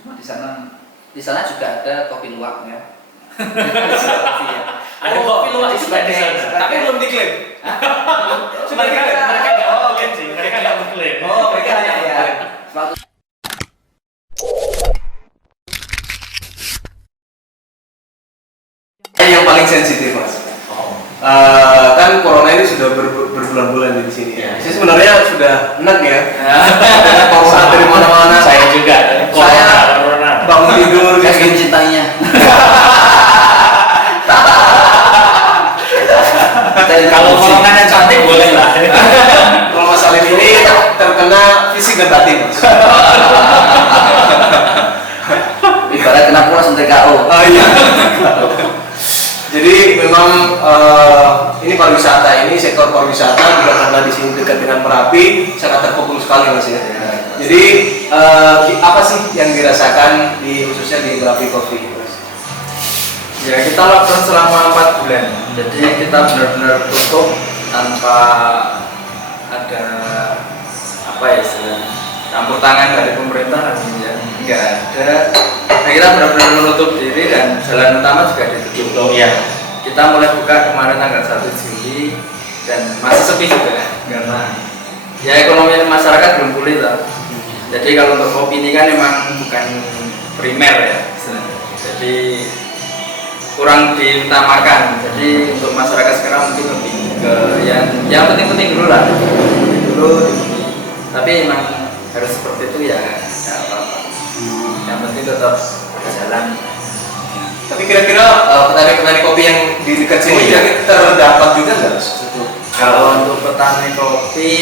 Cuma di sana juga ada kopi luwak ya. Ada kopi luwak juga di sana. Tapi belum diklaim. Mereka nggak mengklaim sih, mereka nggak mengklaim. Oh, mereka hanya ya. Suatu Yang paling sensitif mas. Kan corona ini sudah berbulan-bulan di sini. Ya. Saya sebenarnya sudah enak ya. Corona dari mana-mana. Saya juga. Corona. Bangun tidur. saya mencintainya. Kalau golongan yang cantik boleh lah. Kalau Mas Salim ini terkena fisik dan batin mas. Ibarat kena pulas untuk KO. Oh iya. Jadi memang ini pariwisata ini sektor pariwisata juga karena di sini dekat dengan Merapi sangat terpukul sekali mas ya. Jadi apa sih yang dirasakan khususnya di Merapi Coffee mas? Ya kita lockdown selama 4 bulan. Jadi kita benar-benar tutup tanpa ada apa ya istilahnya campur tangan dari pemerintah ya nggak ada. Nah, kita benar-benar menutup diri dan jalan utama juga ditutup. Ya. Kita mulai buka kemarin tanggal 1 Juli dan masih sepi juga karena ya ekonomi masyarakat belum pulih lah. Jadi kalau untuk kopi ini kan memang bukan primer ya, jadi kurang diutamakan. Jadi untuk masyarakat sekarang mungkin lebih ke yang penting-penting dulu lah, dulu. Tapi memang harus seperti itu ya, tidak apa-apa. Yang penting tetap berjalan. Tapi kira-kira petani-petani kopi yang di dekat sini terdampak juga nggak mas? Kalau untuk petani kopi,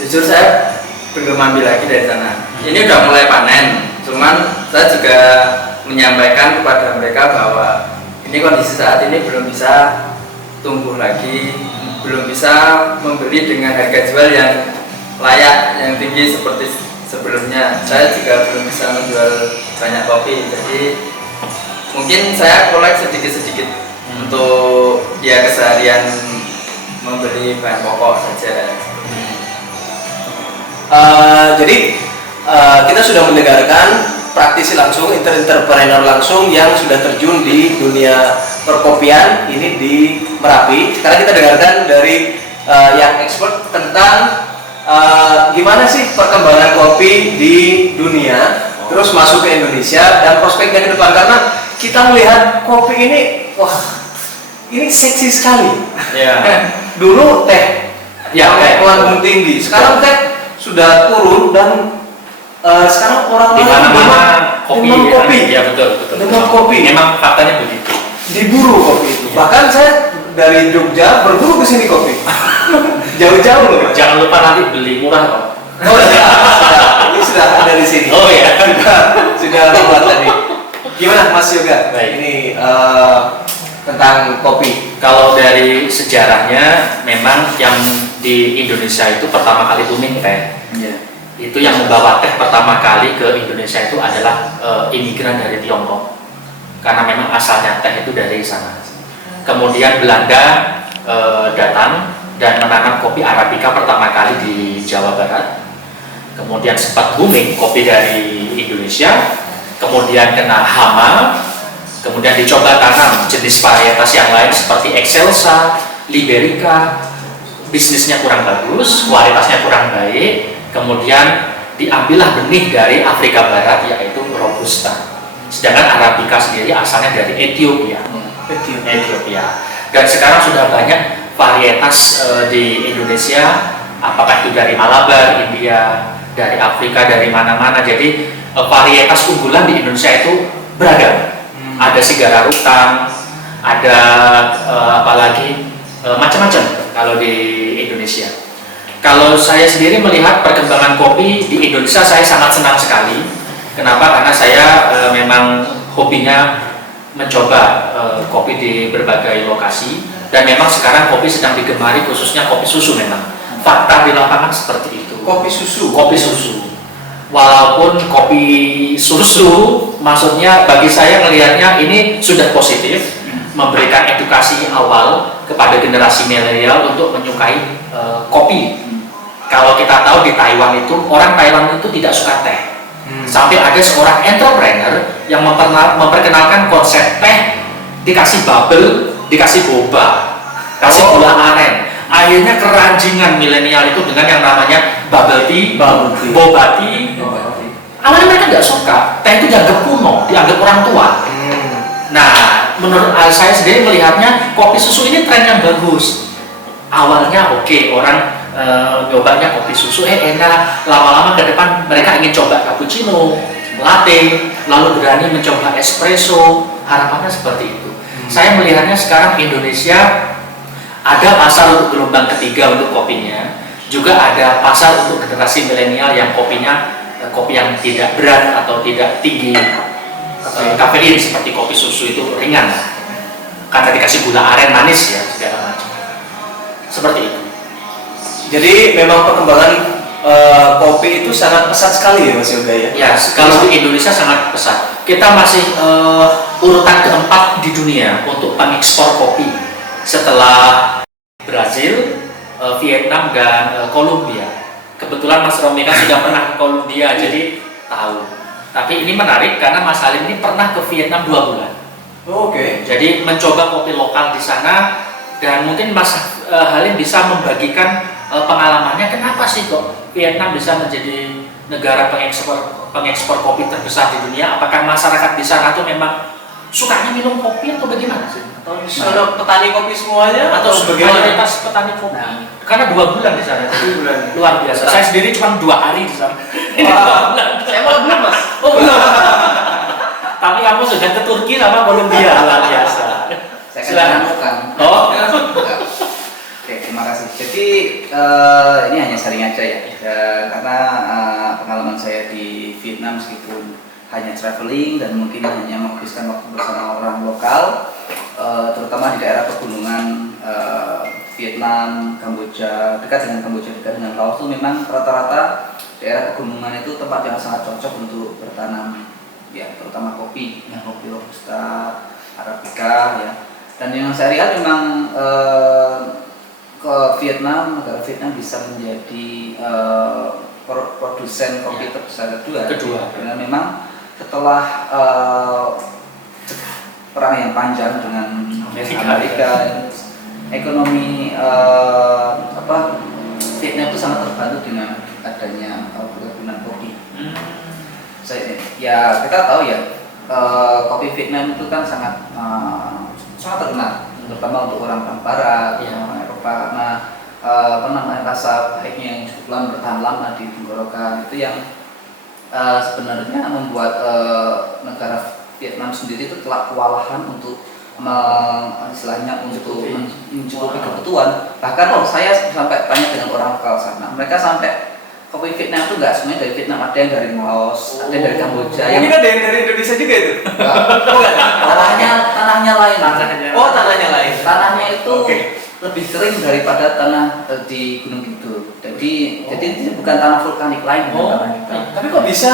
jujur saya belum ambil lagi dari sana. Ini udah mulai panen, cuman saya juga menyampaikan kepada mereka bahwa ini kondisi saat ini belum bisa tumbuh lagi, belum bisa membeli dengan harga jual yang layak, yang tinggi seperti sebelumnya. Saya juga belum bisa menjual banyak kopi, jadi mungkin saya kolek sedikit-sedikit untuk ya keseharian membeli bahan pokok saja. Jadi kita sudah mendengarkan praktisi langsung, entrepreneur langsung yang sudah terjun di dunia perkopian ini di Merapi. Sekarang kita dengarkan dari yang expert tentang gimana sih perkembangan kopi di dunia, terus masuk ke Indonesia dan prospeknya ke depan. Karena kita melihat kopi ini, wah, ini seksi sekali. Ya. Dulu teh yang melambung tinggi, sekarang teh sudah turun dan sekarang orang Di mana-mana kopi. Ya betul. Demam kopi. Memang faktanya begitu. Diburu kopi itu. Bahkan saya dari Jogja berburu ke sini kopi. Jauh-jauh loh. Jangan lupa nanti beli murah kok. Oh sudah. Ini sudah ada di sini. Oh ya. Sudah buat tadi. Gimana Mas Yoga? Baik. Ini tentang kopi. Kalau dari sejarahnya memang yang di Indonesia itu pertama kali booming teh. Iya. Itu yang membawa teh pertama kali ke Indonesia itu adalah imigran dari Tiongkok. Karena memang asalnya teh itu dari sana. Kemudian Belanda datang dan menanam kopi Arabica pertama kali di Jawa Barat. Kemudian sempat booming kopi dari Indonesia. Kemudian kena hama. Kemudian dicoba tanam jenis varietas yang lain seperti Excelsa, Liberica. Bisnisnya kurang bagus, kualitasnya kurang baik. Kemudian diambillah benih dari Afrika Barat yaitu Robusta. Sedangkan Arabica sendiri asalnya dari Ethiopia. Dan sekarang sudah banyak varietas di Indonesia, apakah itu dari Malabar, India, dari Afrika, dari mana-mana. Jadi varietas unggulan di Indonesia itu beragam. Ada Sigara Rutang, ada apalagi macam-macam kalau di Indonesia. Kalau saya sendiri melihat perkembangan kopi di Indonesia, saya sangat senang sekali. Kenapa? Karena saya memang hobinya mencoba kopi di berbagai lokasi, dan memang sekarang kopi sedang digemari, khususnya kopi susu. Memang fakta di lapangan seperti itu. Kopi susu. Walaupun kopi susu, maksudnya bagi saya melihatnya ini sudah positif, memberikan edukasi awal kepada generasi milenial untuk menyukai kopi. Kalau kita tahu di Taiwan itu, orang Taiwan itu tidak suka teh, Sampai ada seorang entrepreneur yang memperkenalkan konsep teh dikasih bubble, dikasih boba, kasih gula aren. Akhirnya keranjingan milenial itu dengan yang namanya bubble tea, boba tea. Awalnya mereka nggak suka, teh itu dianggap kuno, dianggap orang tua. Nah, menurut saya sendiri melihatnya kopi susu ini tren yang bagus. Awalnya oke, orang nyobanya kopi susu enak, lama-lama ke depan mereka ingin coba cappuccino, latte, lalu berani mencoba espresso. Harapannya seperti itu. Saya melihatnya sekarang Indonesia ada pasar untuk gelombang ketiga untuk kopinya, juga ada pasar untuk generasi milenial yang kopinya kopi yang tidak berat atau tidak tinggi kafein seperti kopi susu itu ringan karena dikasih gula aren manis ya segala macam seperti itu. Jadi memang perkembangan kopi itu sangat pesat sekali ya Mas Yoga ya? Ya, kalau di Indonesia sangat pesat. Kita masih urutan keempat di dunia untuk pengekspor kopi setelah Brazil, Vietnam dan Kolombia. Kebetulan Mas Romi kan sudah pernah ke Kolombia, jadi tahu. Tapi ini menarik karena Mas Halim ini pernah ke Vietnam 2 bulan. Oke. Jadi mencoba kopi lokal di sana dan mungkin Mas Halim bisa membagikan pengalamannya kenapa sih kok Vietnam bisa menjadi negara pengekspor kopi terbesar di dunia. Apakah masyarakat di sana tuh memang sukanya minum kopi atau bagaimana sih? Atau petani kopi semuanya Atau bagaimana? mayoritas petani kopi? Karena 2 bulan di sana, jadi luar biasa. Saya sendiri cuma 2 hari di sana. Ini 2 bulan. Saya malah belum Mas. Oh belum. Tapi kamu sudah ke Turki sama Kolombia, luar biasa. Saya Silakan. bukan. Oh. Oke, terima kasih. Jadi ini hanya sharing aja ya, karena pengalaman saya di Vietnam meskipun hanya traveling dan mungkin hanya menghabiskan waktu bersama orang lokal, terutama di daerah pegunungan Vietnam, Kamboja, dekat dengan Kamboja, dekat dengan Laos itu memang rata-rata daerah pegunungan itu tempat yang sangat cocok untuk bertanam, ya terutama kopi, ya, kopi robusta, arabica, ya. Dan yang saya lihat memang ke Vietnam, negara Vietnam bisa menjadi produsen kopi terbesar kedua. Karena memang setelah perang yang panjang dengan Amerika ekonomi Vietnam itu sangat terbantu dengan adanya perkebunan kopi. Kita tahu ya kopi Vietnam itu kan sangat terkenal, terutama untuk orang barat, orang Eropa karena rasa baiknya yang cukup lama bertahan lama di tenggorokan itu yang sebenarnya membuat negara Vietnam sendiri itu telah kewalahan untuk istilahnya untuk mencukupi kebutuhan. Bahkan saya sampai tanya dengan orang lokal sana, mereka sampai kopi Vietnam itu nggak semuanya dari Vietnam, ada yang dari Laos, ada yang dari Kamboja. Ini kan ada yang dari Indonesia juga itu? Tanahnya lain. Oh, tanahnya lain. Tanahnya itu lebih kering daripada tanah di Gunung Kidul. Jadi ini bukan tanah vulkanik lain. Tapi kok bisa?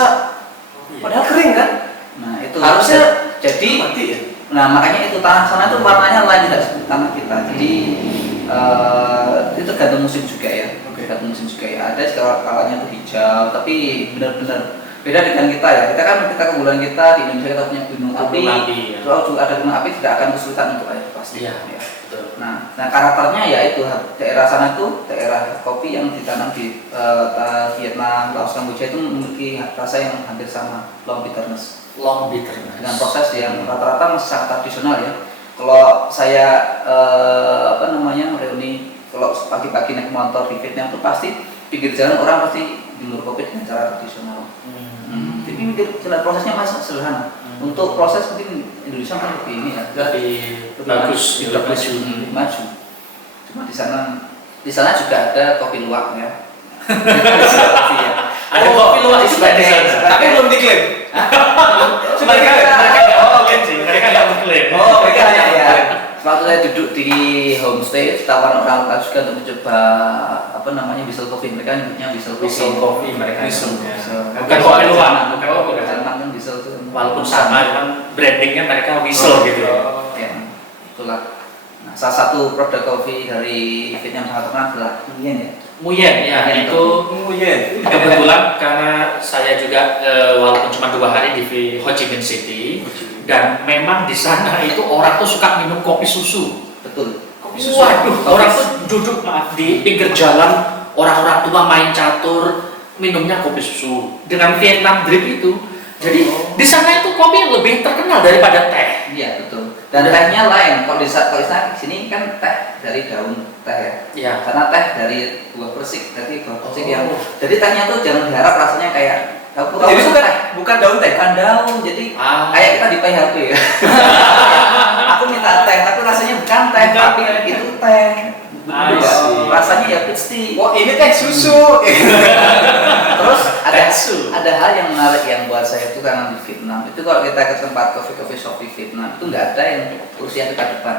Padahal kering kan? Nah itu harusnya jadi mati ya. Nah makanya itu tanah sana itu warnanya lain tidak seperti tanah kita. Jadi itu tergantung musim juga ya. Tergantung musim juga ya. Ada kalanya itu hijau, tapi benar-benar beda dengan kita ya. Kita keunggulan kita di Indonesia kita punya gunung api. Kalau juga ada gunung api tidak akan kesulitan untuk air pasti. Ya. Nah karakternya ya itu daerah sana itu daerah kopi yang ditanam di Vietnam, Laos, Kamboja itu memiliki rasa yang hampir sama, long bitterness. Dengan proses yang rata-rata masih sangat tradisional ya. Kalau saya reuni kalau pagi-pagi naik motor di Vietnam itu pasti pinggir jalan orang pasti jemur kopi dengan cara tradisional. Tapi pinggir jalan prosesnya masih sederhana. Untuk proses mungkin Indonesia kan lebih ini ya, lebih bagus, lebih maju. Cuma di sana juga ada kopi luwak ya. Ada kopi luwak di sana, tapi belum diklaim. Mereka nggak mengklaim. Mereka hanya ya. Waktu saya duduk di homestay, tawaran orang lokal juga untuk mencoba whistle coffee. Mereka nyebutnya whistle coffee. Mereka whistle. Bukan kopi luwak, bukan. Jangan whistle itu. Walaupun sama, kan brandingnya mereka whistle gitu. Ya, itulah. Nah, salah satu produk kopi dari Vietnam sangat terkenal adalah Nguyen ya. Muyen ya, Muyen itu Muyen. kebetulan karena saya juga walaupun cuma 2 hari di Ho Chi Minh City, dan memang di sana itu orang tuh suka minum kopi susu. Betul. Waduh, orang tuh duduk di pinggir jalan, orang-orang tua main catur, minumnya kopi susu dengan Vietnam drip itu. Jadi di sana itu kopi lebih terkenal daripada teh. Iya betul. Dan tehnya lain. Kalau di sini kan teh dari daun teh ya. Iya. Karena teh dari buah persik, jadi buah persik yang. Jadi tehnya tuh jangan diharap rasanya kayak. Jadi bukan daun teh. Bukan daun. Jadi kayak kita di PHP ya. Aku minta teh, tapi rasanya bukan teh, tapi itu teh. Rasanya ya peach tea. Wah, ini teh susu. Terus Teksu. ada hal yang menarik yang buat saya itu karena di Vietnam itu kalau kita ke tempat coffee shop di Vietnam itu nggak ada yang kursinya di depan.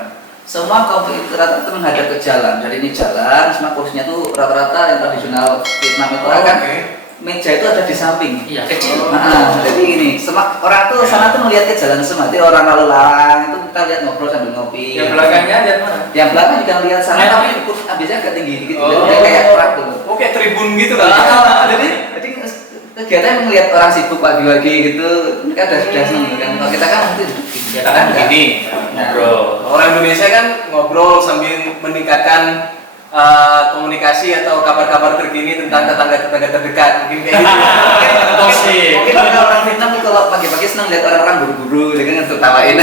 Semua kopi itu rata-rata menghadap ke jalan. Jadi ini jalan, semua kursinya tuh rata-rata yang tradisional Vietnam itu akan meja itu ada di samping. Iya, kecil. Nah, jadi gini, orang tuh sana tuh melihat ke jalan semua. Jadi orang lalu lalang itu kita lihat ngobrol sambil ngopi. Yang belakangnya lihat mana? Yang belakang juga lihat sana, tapi biasanya agak tinggi gitu. Jadi kayak orang tuh. Oke, tribun gitu kan. Jadi kegiatan melihat orang sibuk pagi-pagi gitu, kan sudah seneng kan. Kalau kita kan nanti duduk gini. Ya kan begini, ngobrol. Orang Indonesia kan ngobrol sambil meningkatkan komunikasi atau kabar-kabar terkini tentang tetangga-tetangga terdekat, mungkin kayak gitu. Gosip. Mungkin kalau orang Vietnam kalau pagi-pagi senang lihat orang-orang buru-buru, jadi kan tertawain.